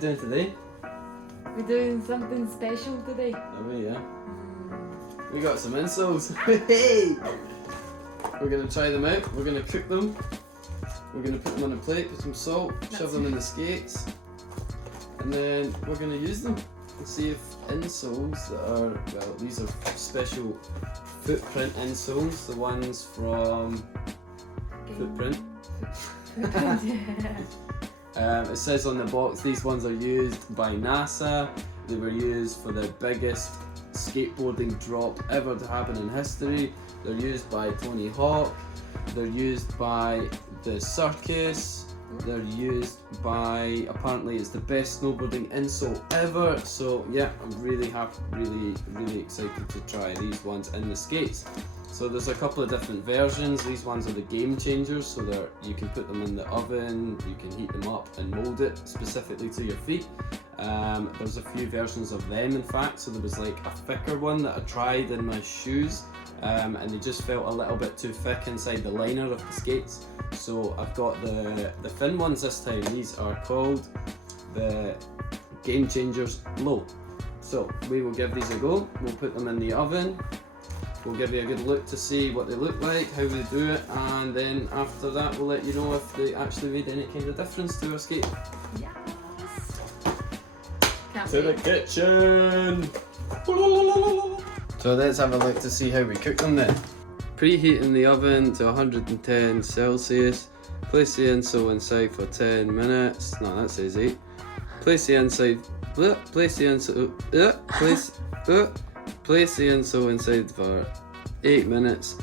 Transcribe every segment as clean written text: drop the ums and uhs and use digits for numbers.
we doing today? We're doing something special today. Are we, yeah? We got some insoles. Hey! We're going to try them out, we're going to cook them, we're going to put them on a plate, put some salt, shove them in the skates, and then we're going to use them and see if insoles that are, well, these are special Footprint insoles, the ones from Footprint. It says on the box these ones are used by NASA. They were used for the biggest skateboarding drop ever to happen in history. They're used by Tony Hawk. They're used by the circus. They're used by, apparently it's the best snowboarding insole ever. So yeah, I'm really happy, really excited to try these ones in the skates. So there's a couple of different versions. These ones are the Gamechangers, so you can put them in the oven, you can heat them up and mold it specifically to your feet. There's a few versions of them in fact, so there was like a thicker one that I tried in my shoes, and they just felt a little bit too thick inside the liner of the skates. So I've got the thin ones this time. These are called the Gamechangers Low. So we will give these a go, we'll put them in the oven. We'll give you a good look to see what they look like, how they do it, and then after that we'll let you know if they actually made any kind of difference to our skate. Yes. To the kitchen! So let's have a look to see how we cook them then. Preheat in the oven to 110 Celsius. Place the insole inside for 10 minutes. No, that says 8. Place the insole inside for 8 minutes.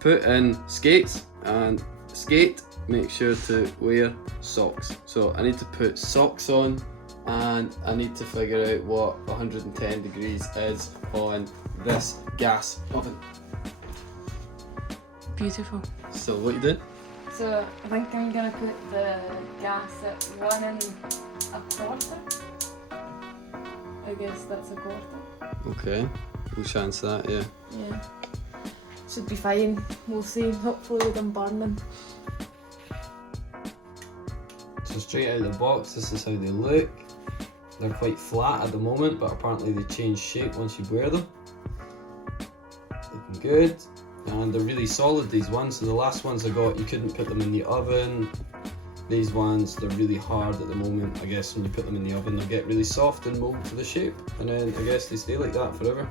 Put in skates and skate. Make sure to wear socks. So I need to put socks on and I need to figure out what 110 degrees is on this gas oven. Beautiful. So what you doing? So I think I'm gonna put the gas at 1 1/4. I guess that's a quarter. Okay, we'll chance that, yeah. Yeah. Should be fine. We'll see. Hopefully we don't burn them. So straight out of the box, this is how they look. They're quite flat at the moment, but apparently they change shape once you wear them. Looking good. And they're really solid, these ones. So the last ones I got, you couldn't put them in the oven. These ones, they're really hard at the moment. I guess when you put them in the oven, they'll get really soft and mold to the shape. And then I guess they stay like that forever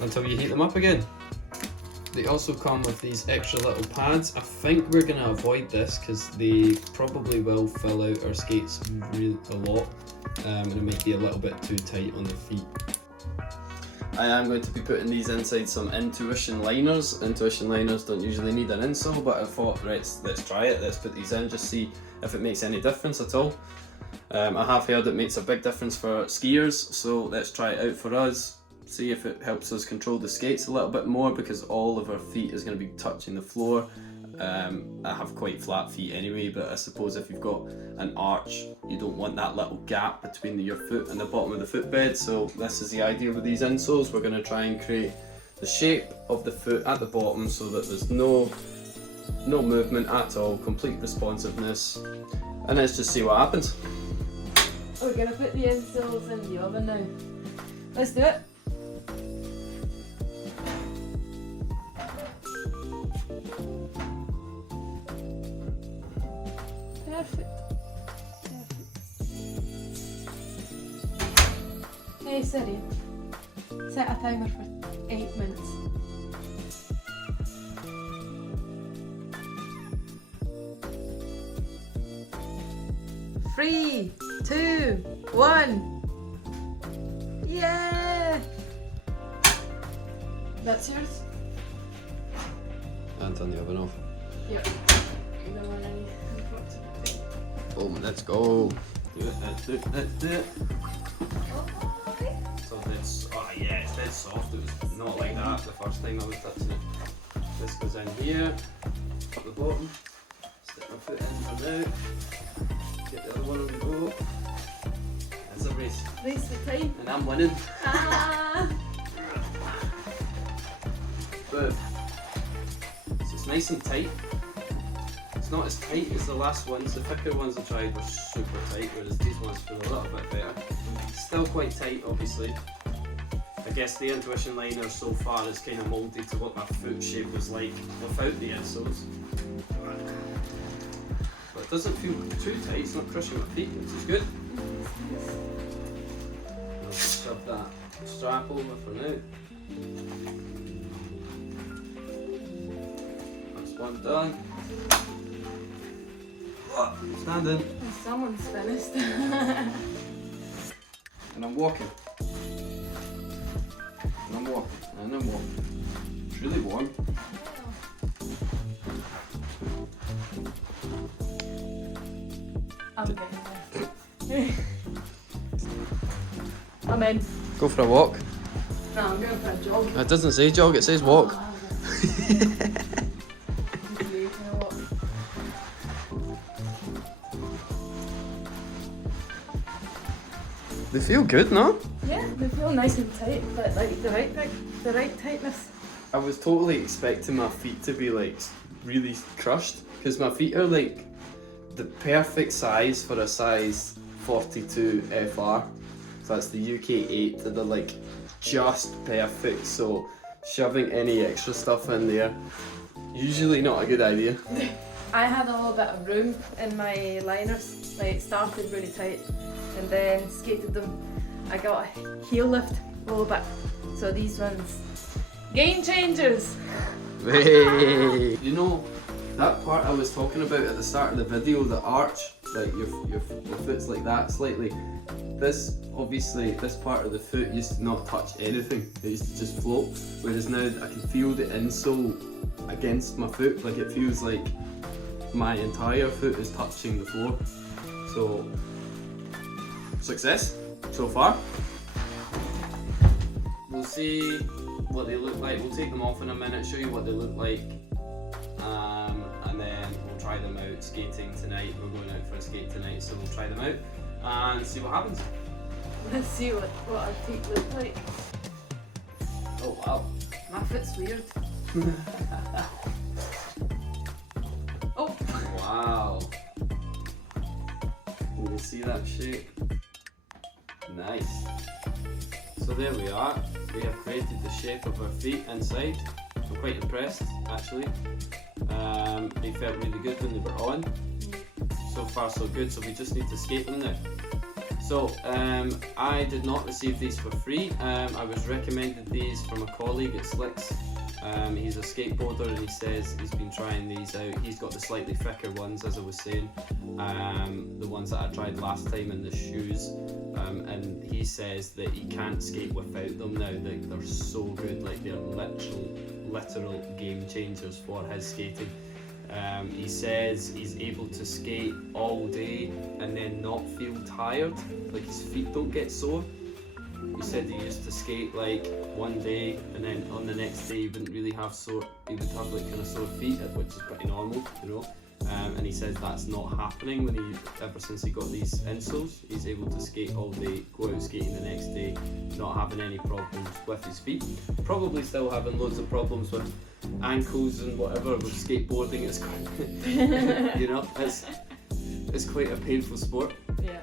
until you heat them up again. They also come with these extra little pads. I think we're going to avoid this because they probably will fill out our skates really a lot, and it might be a little bit too tight on the feet. I am going to be putting these inside some Intuition liners. Intuition liners don't usually need an insole, but I thought, right, let's try it. Let's put these in, just see if it makes any difference at all. I have heard it makes a big difference for skiers, so let's try it out for us. See if it helps us control the skates a little bit more, because all of our feet is going to be touching the floor. I have quite flat feet anyway, but I suppose if you've got an arch, you don't want that little gap between your foot and the bottom of the footbed. So this is the idea with these insoles. We're going to try and create the shape of the foot at the bottom so that there's no movement at all, complete responsiveness, and let's just see what happens. We're gonna put the insoles in the oven now. Let's do it. Perfect. Hey Siri, set a timer for 8 minutes. Three, 2, 1. Yeah! That's yours? And turn the oven off. Yep. Boom, let's go. Do it, let's do it. So this, oh yeah, it's dead soft. It was not like that the first time I was touching it. This goes in here, at the bottom. Stick my foot in for now. Get the other one on the go. It's a race. Race the time. And I'm winning. Ah! Boom. So it's nice and tight. It's not as tight as the last ones. The thicker ones I tried were super tight, whereas these ones feel a little bit better. Still quite tight, obviously. I guess the intuition liner so far is kind of moulded to what my foot shape was like without the insoles. But it doesn't feel too tight, it's not crushing my feet, which is good. I'll just shove that strap over for now. That's one done. Oh, standing. Someone's finished. And I'm walking. And I'm walking. And I'm walking. It's really warm. I'm getting there. I'm in. Go for a walk. No, I'm going for a jog. It doesn't say jog, it says walk. They feel good, no? Yeah, they feel nice and tight, but like the right tightness. I was totally expecting my feet to be like really crushed because my feet are like the perfect size for a size 42 FR. So that's the UK 8, and they're like just perfect. So shoving any extra stuff in there, usually not a good idea. I had a little bit of room in my liners. Like, it started really tight and then skated them. I got a heel lift a little bit. So these ones, game changers. Hey. You know that part I was talking about at the start of the video, the arch, like your foot's like that slightly. This, obviously, this part of the foot used to not touch anything. It used to just float. Whereas now I can feel the insole against my foot. Like, it feels like my entire foot is touching the floor. So, success so far. We'll see what they look like. We'll take them off in a minute, show you what they look like, and then we'll try them out skating tonight. We're going out for a skate tonight, so we'll try them out and see what happens. Let's see what our feet look like. Oh wow. My foot's weird. Oh! Wow. You can see that shape. Nice. So there we are. We have created the shape of our feet inside. I'm quite impressed, actually. They felt really good when they were on. So far so good, so we just need to skate them now. So I did not receive these for free. I was recommended these from a colleague at Slicks. He's a skateboarder and he says he's been trying these out. He's got the slightly thicker ones, as I was saying, the ones that I tried last time in the shoes, and he says that he can't skate without them now. They're so good, like they're literal game changers for his skating. He says he's able to skate all day and then not feel tired, like his feet don't get sore. He said he used to skate like one day and then on the next day he wouldn't really have he would have like kind of sore feet, which is pretty normal, you know. And he says that's not happening ever since he got these insoles. He's able to skate all day, go out skating the next day, not having any problems with his feet. Probably still having loads of problems with ankles and whatever with skateboarding. It's quite, you know, it's quite a painful sport. Yeah.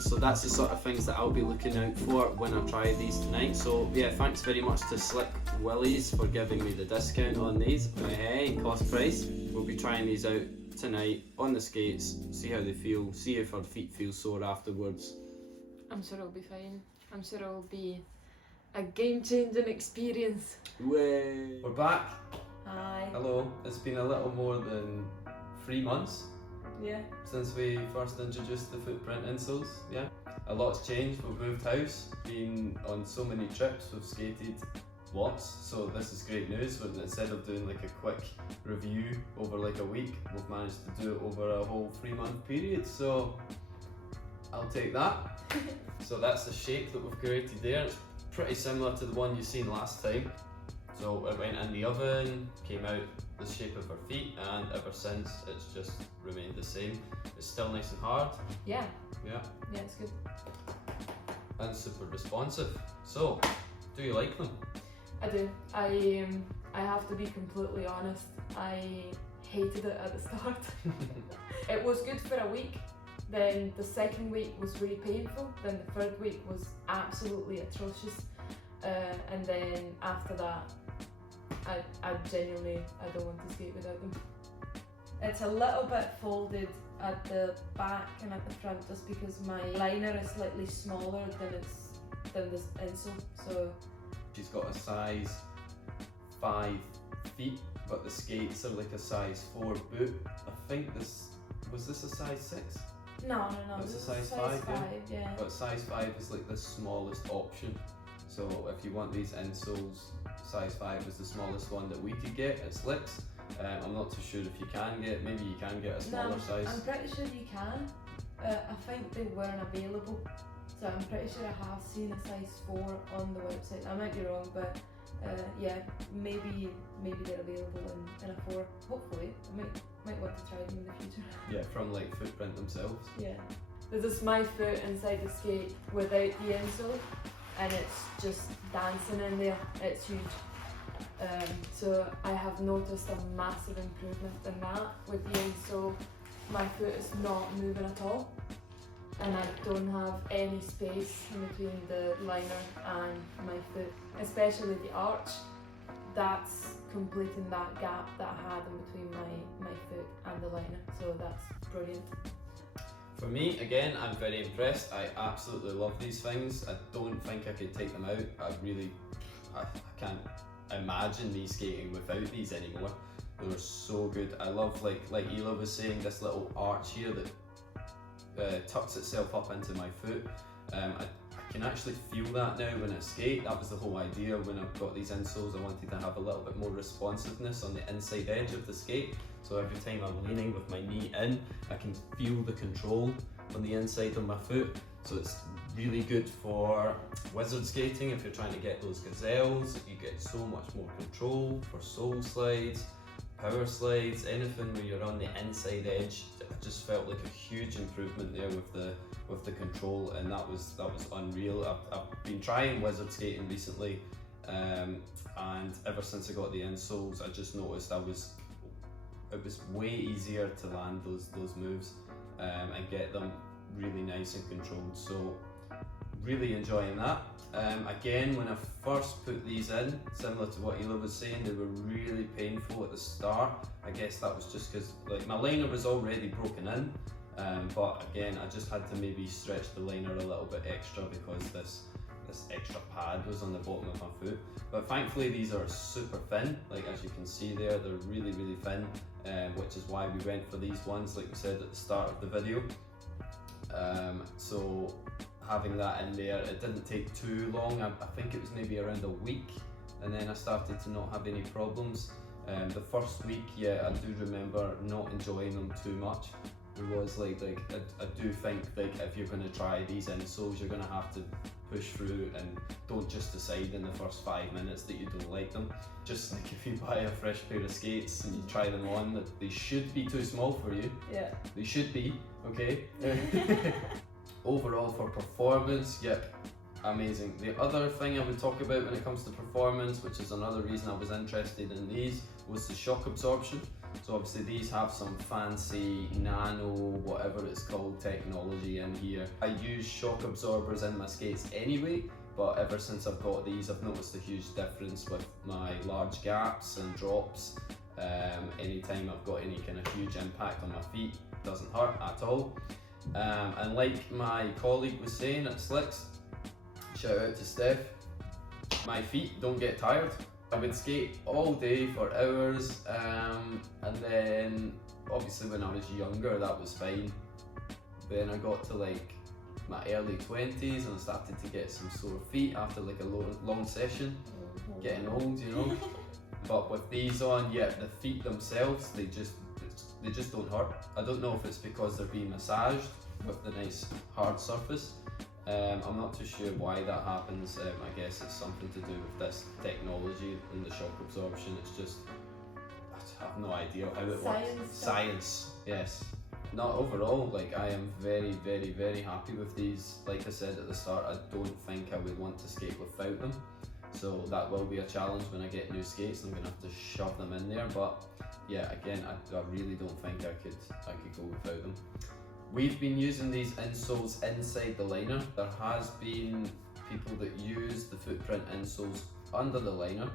So that's the sort of things that I'll be looking out for when I try these tonight. So yeah, thanks very much to Slick Willies for giving me the discount on these. Hey, cost price. We'll be trying these out tonight on the skates, see how they feel, see if our feet feel sore afterwards. I'm sure it'll be fine. I'm sure it'll be a game-changing experience. Way. We're back. Hi. Hello. It's been a little more than 3 months. Yeah. Since we first introduced the Footprint Insoles, yeah. A lot's changed. We've moved house, been on so many trips, we've skated lots, so this is great news. When instead of doing like a quick review over like a week, we've managed to do it over a whole 3-month period, so I'll take that. So that's the shape that we've created there. It's pretty similar to the one you seen last time. So it went in the oven, came out the shape of our feet, and ever since it's just remained the same. It's still nice and hard. Yeah. Yeah. Yeah, it's good. And super responsive. So, do you like them? I do. I have to be completely honest. I hated it at the start. It was good for a week, then the second week was really painful, then the third week was absolutely atrocious, and then after that I genuinely don't want to skate without them. It's a little bit folded at the back and at the front just because my liner is slightly smaller than this insole. So she's got a size 5 feet, but the skates are like a size 4 boot. I think this a size 6? No. It's a This size is 5, yeah. But size 5 is like the smallest option. So if you want these insoles, size 5 is the smallest one that we could get at Slicks. I'm not too sure if you can get, maybe you can get a smaller size. I'm pretty sure you can. I think they weren't available. So I'm pretty sure I have seen a size 4 on the website. I might be wrong, but yeah, maybe they're available in a 4. Hopefully, I might want to try them in the future. Yeah, from like Footprint themselves. Yeah. This is my foot inside the skate without the insole, and it's just dancing in there. It's huge. So I have noticed a massive improvement in that. With the insole, my foot is not moving at all, and I don't have any space in between the liner and my foot, especially the arch. That's completing that gap that I had in between my foot and the liner, so that's brilliant. For me, again, I'm very impressed. I absolutely love these things. I don't think I could take them out. I can't imagine me skating without these anymore. They were so good. I love, like Ela was saying, this little arch here that tucks itself up into my foot. I can actually feel that now when I skate. That was the whole idea when I've got these insoles. I wanted to have a little bit more responsiveness on the inside edge of the skate. So every time I'm leaning with my knee in, I can feel the control on the inside of my foot. So it's really good for wizard skating. If you're trying to get those gazelles, you get so much more control for soul slides, power slides, anything where you're on the inside edge. I just felt like a huge improvement there with the control, and that was unreal. I've been trying wizard skating recently, and ever since I got the insoles, I just noticed it was way easier to land those moves and get them really nice and controlled. So really enjoying that. Again, when I first put these in, similar to what Ela was saying, they were really painful at the start. I guess that was just because like my liner was already broken in, but again, I just had to maybe stretch the liner a little bit extra because this extra pad was on the bottom of my foot. But thankfully these are super thin, like as you can see there, they're really thin, which is why we went for these ones, like we said at the start of the video. So having that in there, it didn't take too long. I think it was maybe around a week, and then I started to not have any problems. The first week, yeah, I do remember not enjoying them too much. It was I do think like if you're going to try these insoles, you're going to have to push through and don't just decide in the first 5 minutes that you don't like them. Just like if you buy a fresh pair of skates and you try them on, that they should be too small for you. Yeah. They should be, okay? Overall for performance, yep, amazing. The other thing I would talk about when it comes to performance, which is another reason I was interested in these, was the shock absorption. So obviously these have some fancy nano, whatever it's called, technology in here. I use shock absorbers in my skates anyway, but ever since I've got these, I've noticed a huge difference with my large gaps and drops. Anytime I've got any kind of huge impact on my feet, it doesn't hurt at all. And like my colleague was saying at Slicks, shout out to Steph, my feet don't get tired. I would skate all day for hours, and then obviously when I was younger that was fine. Then I got to like my early 20s and I started to get some sore feet after like a long session, getting old, you know. But with these on, yeah, the feet themselves, they just don't hurt. I don't know if it's because they're being massaged with the nice hard surface. I'm not too sure why that happens. I guess it's something to do with this technology and the shock absorption. It's just, I have no idea how it works. Science, yes. Not overall, like I am very happy with these. Like I said at the start, I don't think I would want to skate without them. So that will be a challenge when I get new skates. I'm gonna have to shove them in there, but yeah, again, I really don't think I could go without them. We've been using these insoles inside the liner. There has been people that use the Footprint insoles under the liner.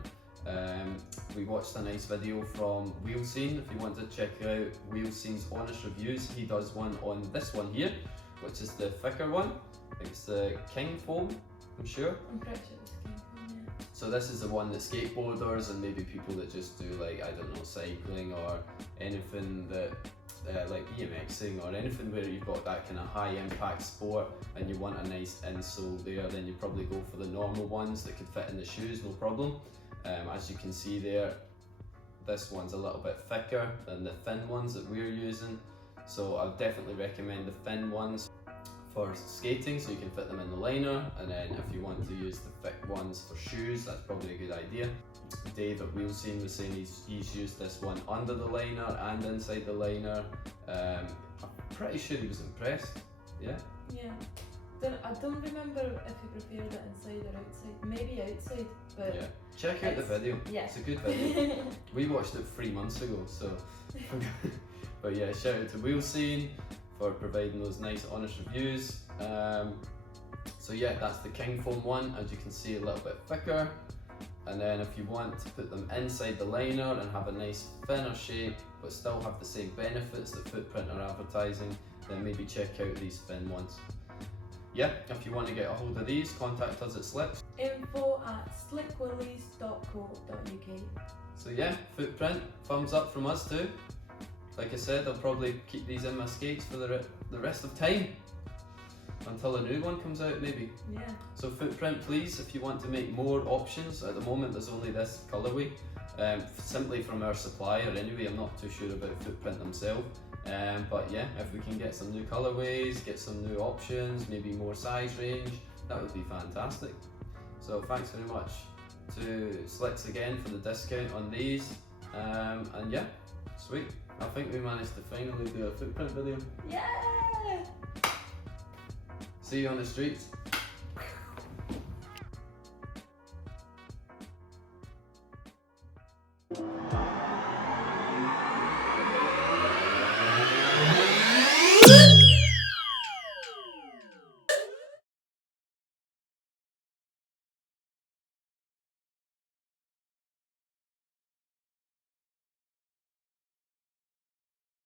We watched a nice video from Wheelscene. If you want to check out Wheelscene's honest reviews, he does one on this one here, which is the thicker one. I think it's the King Foam, I'm sure. I'm pretty sure it's King Foam, yeah. So this is the one that skateboarders and maybe people that just do, like, I don't know, cycling or anything that like BMXing or anything where you've got that kind of high impact sport and you want a nice insole there, then you probably go for the normal ones that could fit in the shoes, no problem. As you can see there, this one's a little bit thicker than the thin ones that we're using, so I'd definitely recommend the thin ones for skating so you can fit them in the liner, and then if you want to use the thick ones for shoes, that's probably a good idea. Dave at Wheelscene was saying he's used this one under the liner and inside the liner. I'm pretty sure he was impressed. Yeah? Yeah. I don't remember if he preferred it inside or outside. Maybe outside, but yeah. Check out the video. Yeah. It's a good video. We watched it 3 months ago, so. But yeah, shout out to Wheelscene for providing those nice honest reviews. So yeah, that's the King Foam one, as you can see, a little bit thicker. And then if you want to put them inside the liner and have a nice thinner shape but still have the same benefits that Footprint are advertising, then maybe check out these thin ones. Yeah, if you want to get a hold of these, contact us at Slicks. info@slickwillies.co.uk. So yeah, Footprint, thumbs up from us too. Like I said, I'll probably keep these in my skates for the rest of time. Until a new one comes out, maybe. Yeah. So Footprint, please, if you want to make more options. At the moment there's only this colourway, simply from our supplier anyway. I'm not too sure about Footprint themselves, but yeah, if we can get some new colourways, get some new options, maybe more size range, that would be fantastic. So thanks very much to Slicks again for the discount on these, and yeah, sweet. I think we managed to finally do a Footprint video. Yeah! See you on the streets.